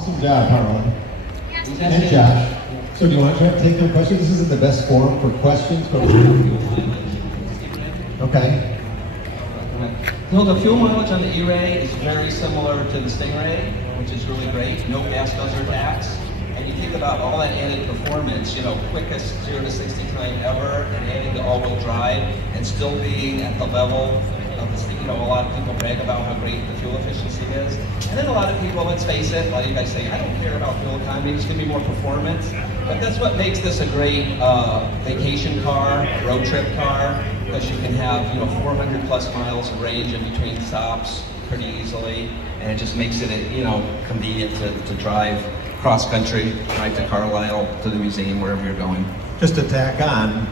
Awesome job, Carlisle. And Josh. So do you want to take your questions? This isn't the best forum for questions, but okay. No, the fuel mileage on the E-Ray is very similar to the Stingray, which is really great. No gas guzzler tax. And you think about all that added performance, you know, quickest 0 to 60 time ever, and adding the all-wheel drive, and still being at the level of the, you know, a lot of people brag about how great the fuel efficiency is. And then a lot of people, let's face it, a lot of you guys say, I don't care about fuel economy, it's gonna be more performance. But that's what makes this a great vacation car, road trip car, because you can have, you know, 400 plus miles of range in between stops pretty easily, and it just makes it, you know, convenient to drive cross country, drive to Carlisle, to the museum, wherever you're going. Just to tack on,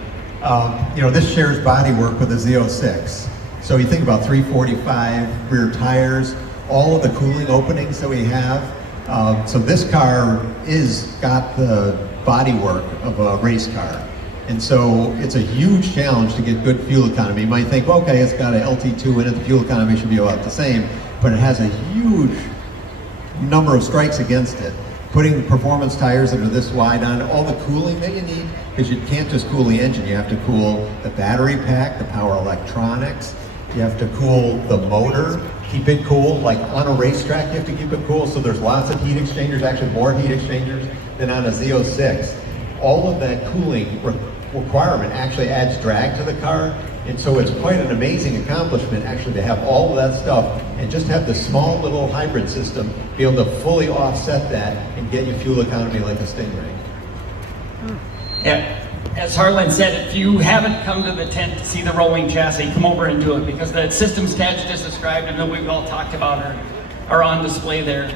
you know, this shares bodywork with the Z06. So you think about 345 rear tires, all of the cooling openings that we have. So this car got the bodywork of a race car. And so it's a huge challenge to get good fuel economy. You might think, okay, it's got an LT2 in it, the fuel economy should be about the same, but it has a huge number of strikes against it. Putting performance tires that are this wide on, all the cooling that you need, because you can't just cool the engine, you have to cool the battery pack, the power electronics, you have to cool the motor, keep it cool. Like on a racetrack, you have to keep it cool, so there's lots of heat exchangers, actually more heat exchangers than on a Z06. All of that cooling requirement actually adds drag to the car, and so it's quite an amazing accomplishment actually to have all of that stuff and just have the small little hybrid system be able to fully offset that and get you fuel economy like a Stingray. Yeah, as Harlan said, if you haven't come to the tent to see the rolling chassis, come over and do it, because the systems Tad just described and that we've all talked about are on display there.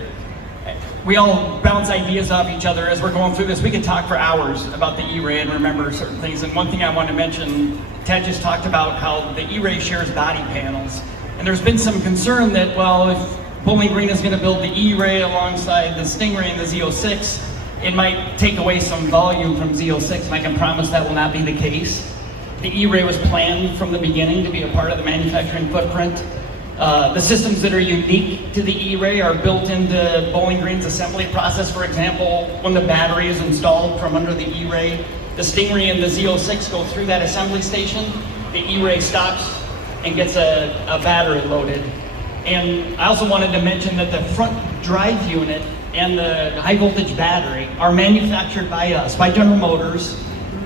We all bounce ideas off each other as we're going through this. We can talk for hours about the E-Ray and remember certain things. And one thing I want to mention, Ted just talked about how the E-Ray shares body panels. And there's been some concern that, well, if Bowling Green is going to build the E-Ray alongside the Stingray and the Z06, it might take away some volume from Z06, and I can promise that will not be the case. The E-Ray was planned from the beginning to be a part of the manufacturing footprint. The systems that are unique to the E-Ray are built into Bowling Green's assembly process. For example, when the battery is installed from under the E-Ray, the Stingray and the Z06 go through that assembly station. The E-Ray stops and gets a battery loaded. And I also wanted to mention that the front drive unit and the high voltage battery are manufactured by us, by General Motors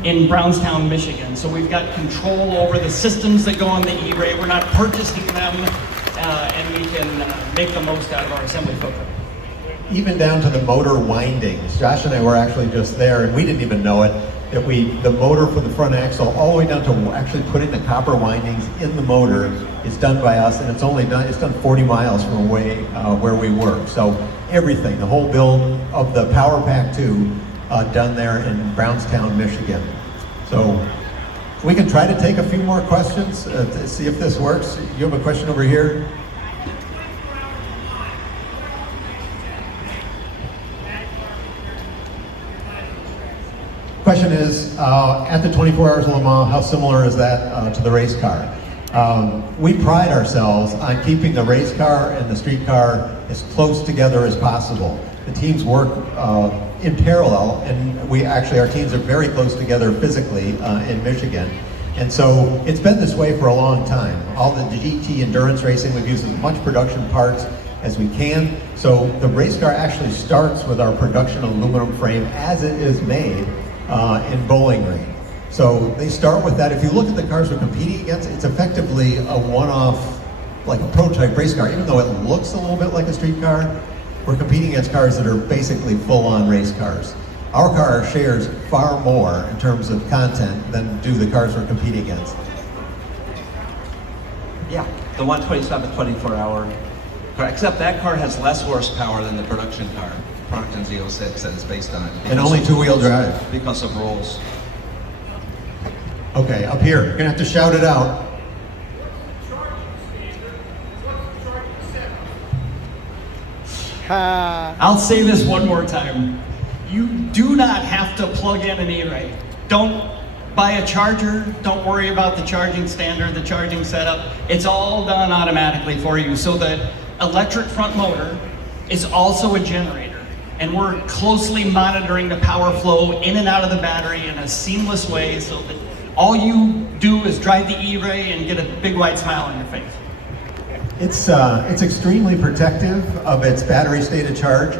in Brownstown, Michigan. So we've got control over the systems that go on the E-Ray. We're not purchasing them, and we can make the most out of our assembly footprint. Even down to the motor windings. Josh and I were actually just there, and we didn't even know it, that the motor for the front axle, all the way down to actually putting the copper windings in the motor is done by us, and it's done 40 miles from away where we work. So everything, the whole build of the power pack too, done there in Brownstown, Michigan. So we can try to take a few more questions to see if this works. You have a question over here? Question is, at the 24 Hours of Le Mans, how similar is that to the race car? We pride ourselves on keeping the race car and the street car as close together as possible. The teams work in parallel, and our teams are very close together physically in Michigan. And so it's been this way for a long time. All the GT endurance racing, we've used as much production parts as we can. So the race car actually starts with our production aluminum frame as it is made in Bowling Green. So they start with that. If you look at the cars we're competing against, it's effectively a one-off, like a prototype race car. Even though it looks a little bit like a street car, we're competing against cars that are basically full-on race cars. Our car shares far more in terms of content than do the cars we're competing against. Yeah, the 127 24-hour car, except that car has less horsepower than the production car, Procton Z06 that it's based on. And only two-wheel drive. Because of rules. Okay, up here, you're gonna have to shout it out. I'll say this one more time. You do not have to plug in an E-Ray. Don't buy a charger. Don't worry about the charging standard, the charging setup. It's all done automatically for you. So the electric front motor is also a generator. and we're closely monitoring the power flow in and out of the battery in a seamless way so that all you do is drive the E-Ray and get a big wide smile on your face. It's extremely protective of its battery state of charge,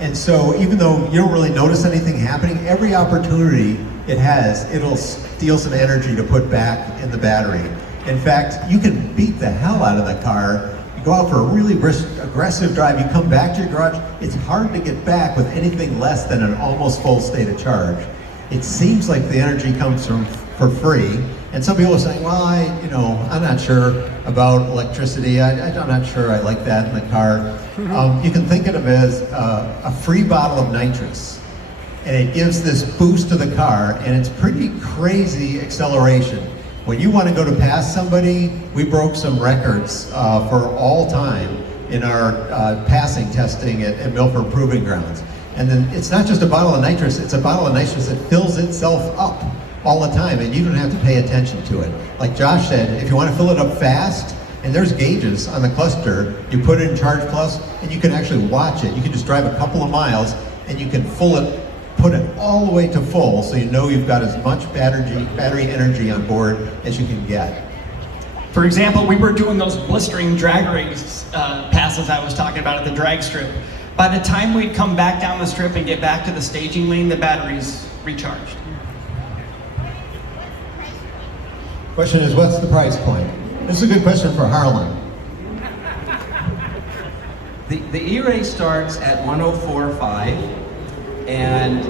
and so even though you don't really notice anything happening, every opportunity it has, it'll steal some energy to put back in the battery. In fact, you can beat the hell out of the car. You go out for a really aggressive drive, you come back to your garage, it's hard to get back with anything less than an almost full state of charge. It seems like the energy comes from for free, and some people are saying, well, I'm not sure about electricity. I'm not sure I like that in the car. You can think of it as a free bottle of nitrous, and it gives this boost to the car, and it's pretty crazy acceleration. When you want to go to pass somebody, we broke some records for all time in our passing testing at Milford Proving Grounds. And then it's not just a bottle of nitrous, it's a bottle of nitrous that fills itself up all the time, and you don't have to pay attention to it. Like Josh said, if you want to fill it up fast, and there's gauges on the cluster, you put it in Charge Plus, and you can actually watch it. You can just drive a couple of miles, and you can put it all the way to full, so you know you've got as much battery energy on board as you can get. For example, we were doing those blistering drag race passes I was talking about at the drag strip. By the time we'd come back down the strip and get back to the staging lane, the battery's recharged. Question is, what's the price point? This is a good question for Harlan. The E-Ray starts at $104.5, and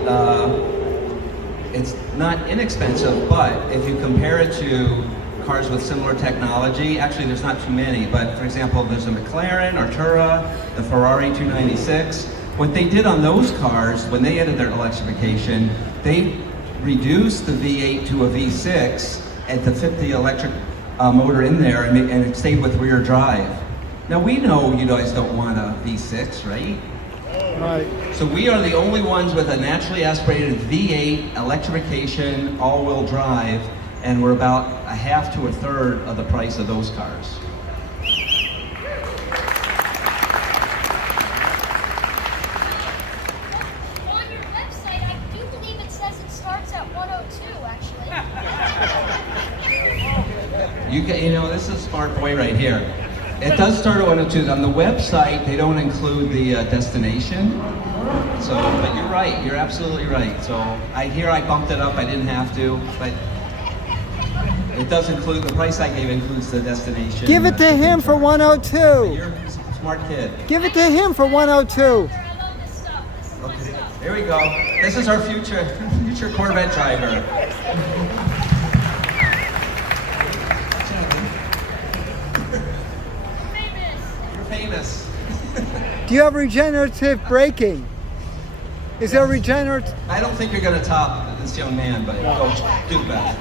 it's not inexpensive, but if you compare it to cars with similar technology, actually there's not too many, but for example, there's a McLaren, Artura, the Ferrari 296. What they did on those cars, when they added their electrification, they reduced the V8 to a V6 and to fit the electric motor in there, and it stayed with rear drive. Now we know you guys don't want a V6, right? Right. So we are the only ones with a naturally aspirated V8 electrification, all-wheel drive, and we're about a half to a third of the price of those cars. On your website, I do believe it says it starts at 102, actually. This is a smart boy right here. It does start at 102. On the website, they don't include the destination. So, but you're right. You're absolutely right. So I bumped it up. I didn't have to, but it does include, the price I gave includes the destination. Give it to him for 102. You're a smart kid. Give it to him for 102. I love this stuff. This is my Okay, stuff. here we go. This is our future Corvette driver. You're famous. Do you have regenerative braking? Is there regenerative? I don't think you're going to top this young man, but go do better.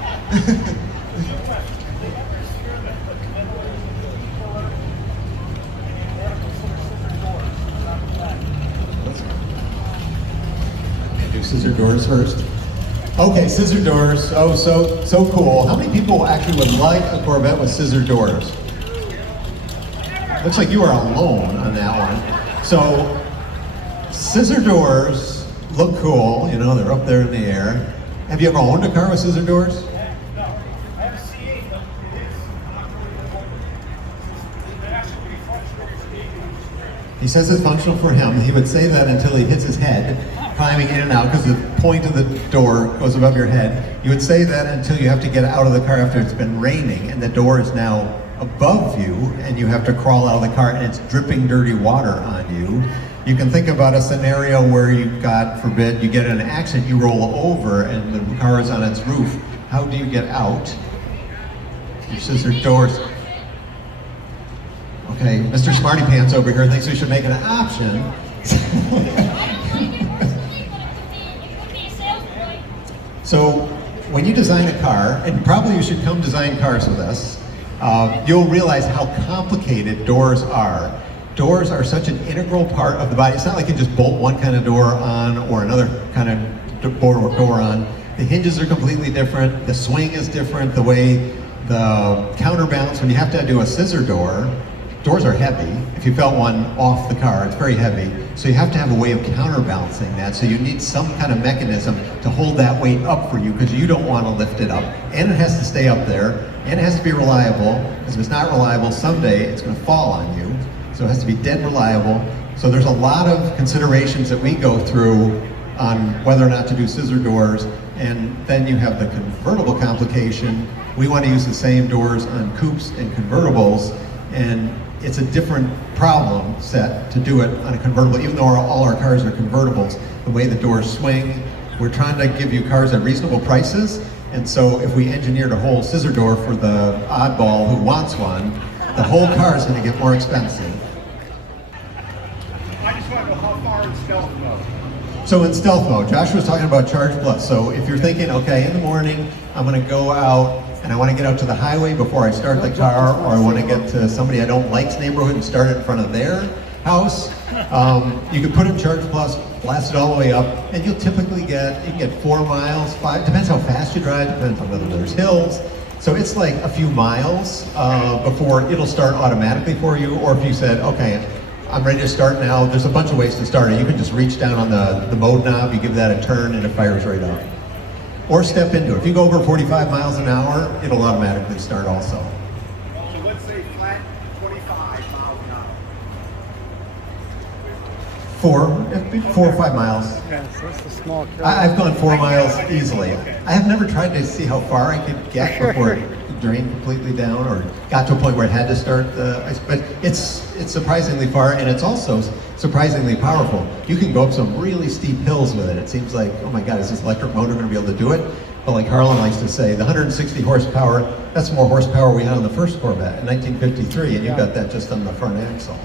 Do scissor doors first. Okay, scissor doors. Oh, so cool. How many people actually would like a Corvette with scissor doors? Looks like you are alone on that one. So, scissor doors look cool. They're up there in the air. Have you ever owned a car with scissor doors? He says it's functional for him. He would say that until he hits his head, climbing in and out, because the point of the door goes above your head. You would say that until you have to get out of the car after it's been raining, and the door is now above you, and you have to crawl out of the car, and it's dripping dirty water on you. You can think about a scenario where you, God forbid, you get in an accident, you roll over, and the car is on its roof. How do you get out? Your scissor doors. Okay, Mr. Smarty Pants over here thinks we should make it an option. So, when you design a car, and probably you should come design cars with us, you'll realize how complicated doors are. Doors are such an integral part of the body. It's not like you just bolt one kind of door on or another kind of door on. The hinges are completely different. The swing is different. The way the counterbalance, when you have to do a scissor door, doors are heavy. If you felt one off the car, it's very heavy. So you have to have a way of counterbalancing that. So you need some kind of mechanism to hold that weight up for you because you don't want to lift it up. And it has to stay up there. And it has to be reliable. Because if it's not reliable, someday it's going to fall on you. So it has to be dead reliable. So there's a lot of considerations that we go through on whether or not to do scissor doors. And then you have the convertible complication. We want to use the same doors on coupes and convertibles. And it's a different problem set to do it on a convertible, even though all our cars are convertibles. The way the doors swing, we're trying to give you cars at reasonable prices, and so if we engineered a whole scissor door for the oddball who wants one, the whole car is going to get more expensive. I just want to know how far in stealth mode. So in stealth mode, Josh was talking about Charge Plus. So if you're thinking, okay, in the morning, I'm going to go out and I want to get out to the highway before I start the car, or I want to get to somebody I don't like's neighborhood and start it in front of their house, you can put in Charge Plus, blast it all the way up, and you'll typically you can get 4 miles, 5, depends how fast you drive, depends on whether there's hills. So it's like a few miles before it'll start automatically for you, or if you said, okay, I'm ready to start now, there's a bunch of ways to start it. You can just reach down on the mode knob, you give that a turn, and it fires right up. Or step into it. If you go over 45 miles an hour, it'll automatically start also. So let's say flat 25 miles an hour. 4 or 5 miles. Yes, that's a small car. I've gone 4 miles easily. I have never tried to see how far I could get before it drained completely down or got to a point where it had to start but it's surprisingly far, and it's also surprisingly powerful. You can go up some really steep hills with it. It seems like, oh my God, is this electric motor going to be able to do it? But like Harlan likes to say, the 160 horsepower, that's more horsepower we had on the first Corvette in 1953, and you got that just on the front axle.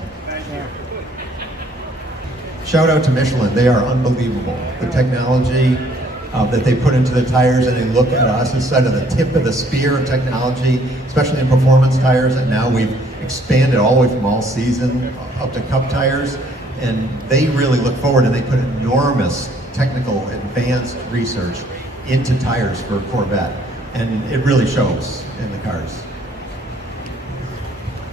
Shout out to Michelin, they are unbelievable. The technology that they put into the tires, and they look at us instead of the tip of the spear of technology, especially in performance tires, and now we've expanded all the way from all season up to cup tires, and they really look forward, and they put enormous technical advanced research into tires for Corvette, and it really shows in the cars.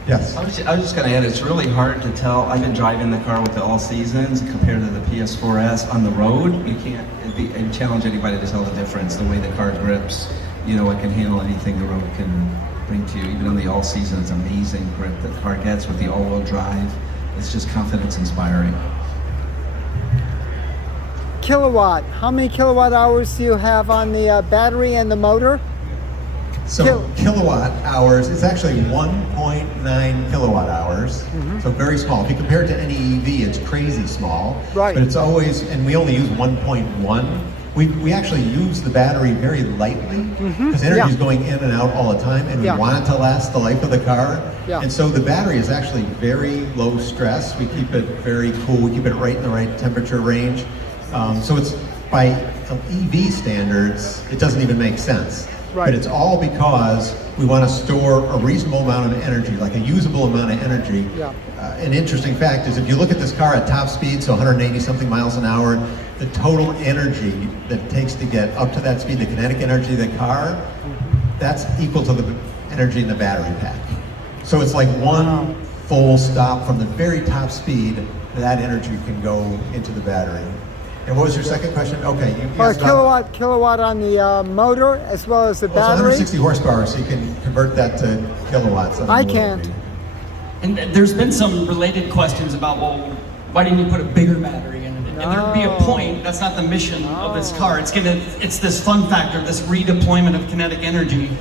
Yes? I was just going to add, it's really hard to tell. I've been driving the car with the all seasons compared to the PS4S on the road. You can't and challenge anybody to tell the difference. The way the car grips, you know, it can handle anything the road can bring to you. Even on the all seasons, amazing grip that the car gets with the all-wheel drive. It's just confidence inspiring. Kilowatt. How many kilowatt hours do you have on the battery and the motor? So kilowatt hours, it's actually 1.9 kilowatt hours, so very small. If you compare it to any EV, it's crazy small. Right. But it's always, and we only use 1.1. We actually use the battery very lightly, because energy is going in and out all the time, and we want it to last the life of the car. Yeah. And so the battery is actually very low stress. We keep it very cool. We keep it right in the right temperature range. So it's, by EV standards, it doesn't even make sense. Right. But it's all because we want to store a reasonable amount of energy, like a usable amount of energy. Yeah. An interesting fact is if you look at this car at top speed, so 180 something miles an hour, the total energy that it takes to get up to that speed, the kinetic energy of the car, that's equal to the energy in the battery pack. So it's like one full stop from the very top speed, that energy can go into the battery. And what was your second question? Okay, you asked about kilowatt on the motor as well as the well, it's battery. 160 horsepower, so you can convert that to kilowatts. I can't. And there's been some related questions about, well, why didn't you put a bigger battery in it? And there'd be a point, that's not the mission of this car. It's this fun factor, this redeployment of kinetic energy.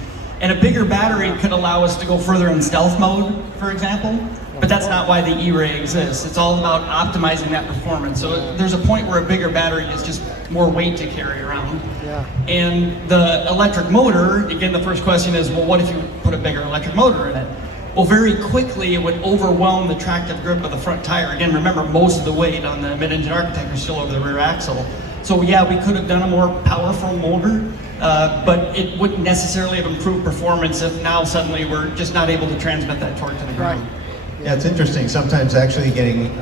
And a bigger battery could allow us to go further in stealth mode, for example. But that's not why the E-Ray exists. It's all about optimizing that performance. So there's a point where a bigger battery is just more weight to carry around. Yeah. And the electric motor, again, the first question is, well, what if you put a bigger electric motor in it? Well, very quickly it would overwhelm the tractive grip of the front tire. Again, remember, most of the weight on the mid-engine architecture is still over the rear axle. So yeah, we could have done a more powerful motor, but it wouldn't necessarily have improved performance if now suddenly we're just not able to transmit that torque to the ground. Right. Yeah, it's interesting. Sometimes actually getting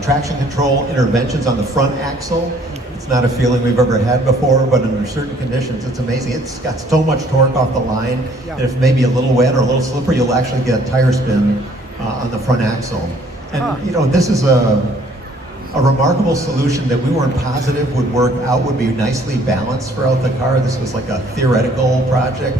traction control interventions on the front axle, it's not a feeling we've ever had before, but under certain conditions, it's amazing. It's got so much torque off the line, and if maybe a little wet or a little slippery, you'll actually get a tire spin on the front axle. And you know, this is a remarkable solution that we weren't positive would work out, would be nicely balanced throughout the car. This was like a theoretical project,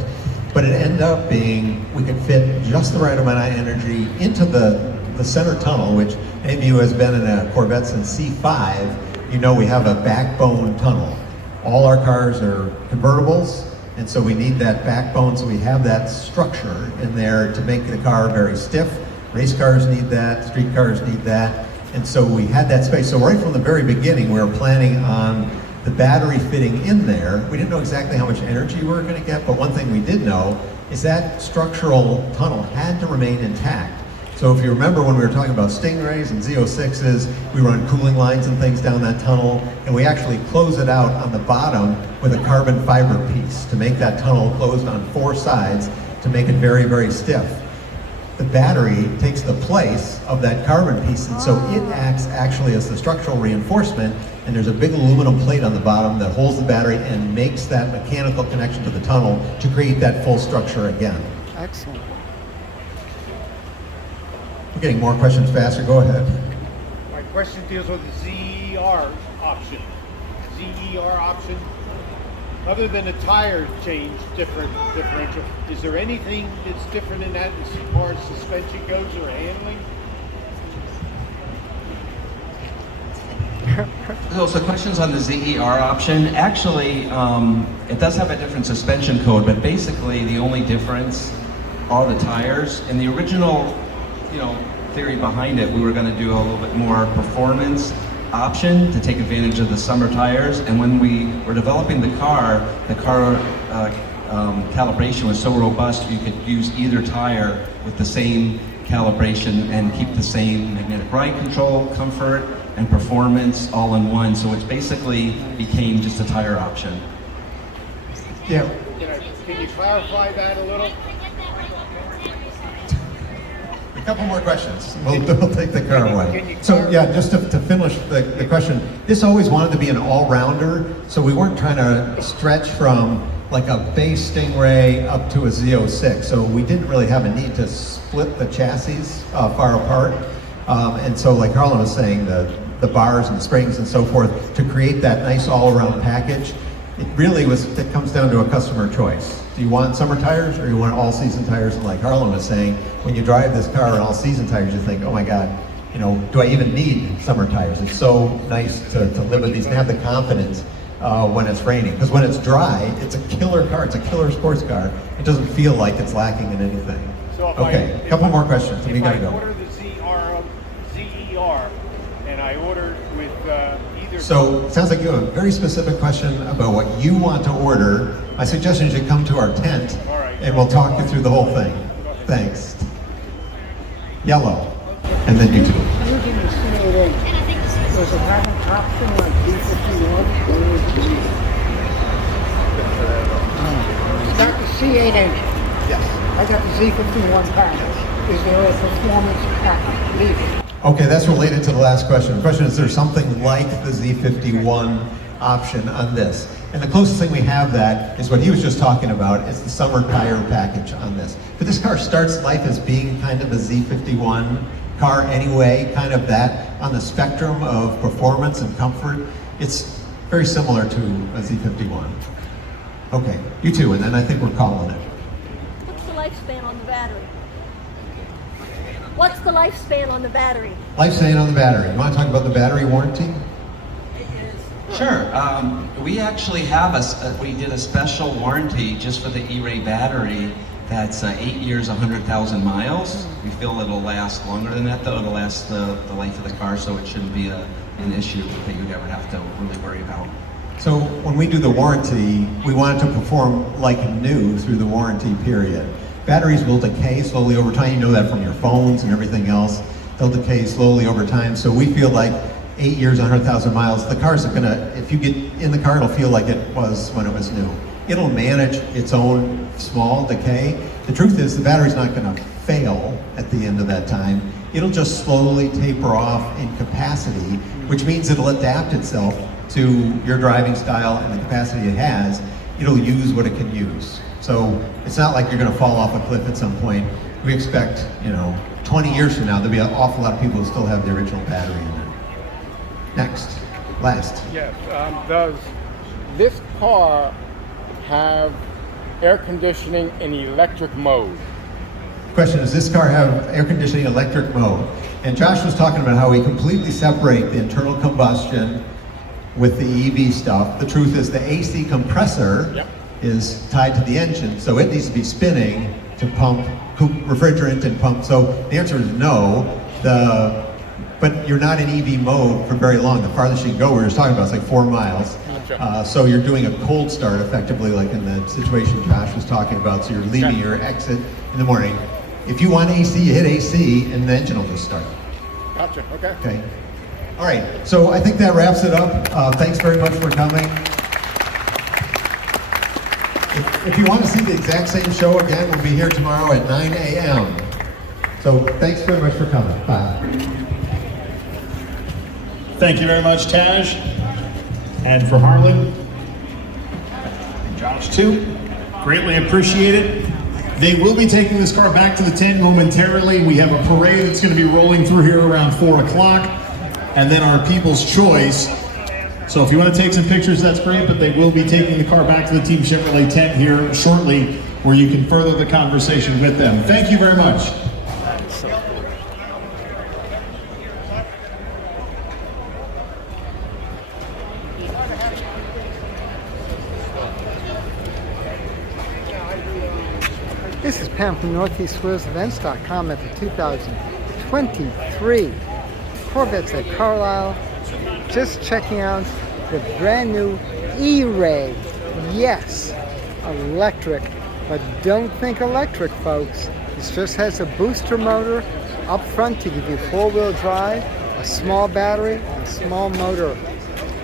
but it ended up being, we could fit just the right amount of energy into the center tunnel, which any of you has been in a Corvette since C5, you know we have a backbone tunnel. All our cars are convertibles, and so we need that backbone, so we have that structure in there to make the car very stiff. Race cars need that, street cars need that, and so we had that space. So right from the very beginning, we were planning on the battery fitting in there. We didn't know exactly how much energy we were going to get, but one thing we did know is that structural tunnel had to remain intact. So if you remember when we were talking about Stingrays and Z06s, we run cooling lines and things down that tunnel, and we actually close it out on the bottom with a carbon fiber piece to make that tunnel closed on 4 sides to make it very, very stiff. The battery takes the place of that carbon piece, and so it acts actually as the structural reinforcement, and there's a big aluminum plate on the bottom that holds the battery and makes that mechanical connection to the tunnel to create that full structure again. Excellent. We're getting more questions faster, go ahead. My question deals with the ZER option. ZER option. Other than a tire change differential, is there anything that's different in that as far as suspension goes or handling? So questions on the ZER option. Actually, it does have a different suspension code, but basically the only difference are the tires. In the original, theory behind it, we were going to do a little bit more performance option to take advantage of the summer tires. And when we were developing the car calibration was so robust you could use either tire with the same calibration and keep the same magnetic ride control, comfort, and performance all in one. So it basically became just a tire option. Yeah. Can you clarify that a little? A couple more questions. We'll take the car away. So yeah, just to finish the question, this always wanted to be an all-rounder, so we weren't trying to stretch from like a base Stingray up to a Z06, so we didn't really have a need to split the chassis far apart. And so like Carlisle was saying, the bars and springs and so forth, to create that nice all-around package, it comes down to a customer choice. Do you want summer tires or you want all-season tires? And like Harlan was saying, when you drive this car in all-season tires, you think, oh my God, do I even need summer tires? It's so nice to live with these and have the confidence when it's raining. Because when it's dry, it's a killer car, it's a killer sports car. It doesn't feel like it's lacking in anything. So okay, a couple more questions, and we gotta go. If I order the ZER and I order with either... So it sounds like you have a very specific question about what you want to order. My suggestion is you come to our tent and we'll talk you through the whole thing. Thanks. Yellow. And then you two. Using the C8, does it have an option like B51? Got the C8 engine. Yes. I got the Z51 package. Is there a performance package? Okay, that's related to the last question. The question is there something like the Z51 option on this? And the closest thing we have that is what he was just talking about, is the summer tire package on this. But this car starts life as being kind of a Z51 car anyway, kind of that on the spectrum of performance and comfort. It's very similar to a Z51. Okay, you two, and then I think we're calling it. What's the lifespan on the battery? What's the lifespan on the battery? Lifespan on the battery. You want to talk about the battery warranty? Sure. We actually have we did a special warranty just for the E-Ray battery that's 8 years, 100,000 miles. We feel it'll last longer than that though. It'll last the life of the car, so it shouldn't be an issue that you'd ever have to really worry about. So when we do the warranty, we want it to perform like new through the warranty period. Batteries will decay slowly over time. You know that from your phones and everything else. They'll decay slowly over time. So we feel like 8 years, 100,000 miles, the car's gonna, if you get in the car, it'll feel like it was when it was new. It'll manage its own small decay. The truth is the battery's not gonna fail at the end of that time. It'll just slowly taper off in capacity, which means it'll adapt itself to your driving style and the capacity it has. It'll use what it can use. So it's not like you're gonna fall off a cliff at some point. We expect, 20 years from now, there'll be an awful lot of people who still have the original battery in it. Next, last. Yes. Does this car have air conditioning in electric mode? Question, does this car have air conditioning electric mode? And Josh was talking about how we completely separate the internal combustion with the EV stuff. The truth is the AC compressor is tied to the engine, so it needs to be spinning to pump refrigerant and pump. So the answer is no. But you're not in EV mode for very long. The farthest you can go, we were just talking about, is like 4 miles. So you're doing a cold start effectively, like in the situation Josh was talking about. So you're leaving your exit in the morning. If you want AC, you hit AC and the engine will just start. Gotcha. Okay. Okay. All right. So I think that wraps it up. Thanks very much for coming. If you want to see the exact same show again, we'll be here tomorrow at 9 a.m. So thanks very much for coming. Bye. Thank you very much, Taj. And for Harlan, and Josh too, greatly appreciate it. They will be taking this car back to the tent momentarily. We have a parade that's going to be rolling through here around 4 o'clock, and then our People's Choice. So if you want to take some pictures, that's great, but they will be taking the car back to the Team Chevrolet tent here shortly, where you can further the conversation with them. Thank you very much. This is Pam from NortheastWheelsEvents.com at the 2023 Corvettes at Carlisle. Just checking out the brand new E-Ray. Yes, electric, but don't think electric, folks. This just has a booster motor up front to give you 4-wheel drive, a small battery, and a small motor.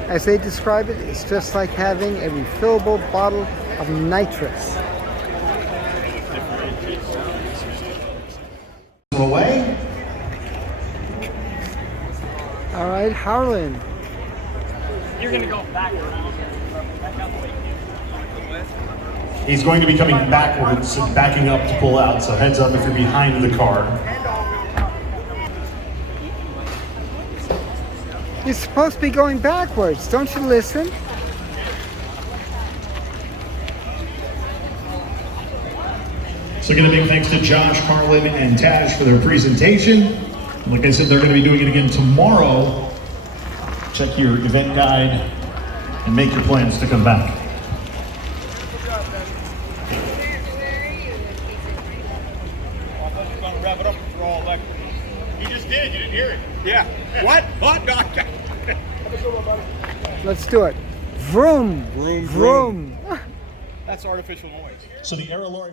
As they describe it, it's just like having a refillable bottle of nitrous. Away. All right, Harlan. You're gonna go back around. Back out the way. He's going to be coming backwards and backing up to pull out, so heads up if you're behind the car. You're supposed to be going backwards. Don't you listen? So again, a big thanks to Josh, Harlan, and Taj for their presentation. Like I said, they're going to be doing it again tomorrow. Check your event guide and make your plans to come back. Wrap it up for all electric. You just did. You didn't hear it. Yeah. What? What? No. Let's do it. Vroom. Vroom, Vroom. That's artificial noise. So the Aero Lorry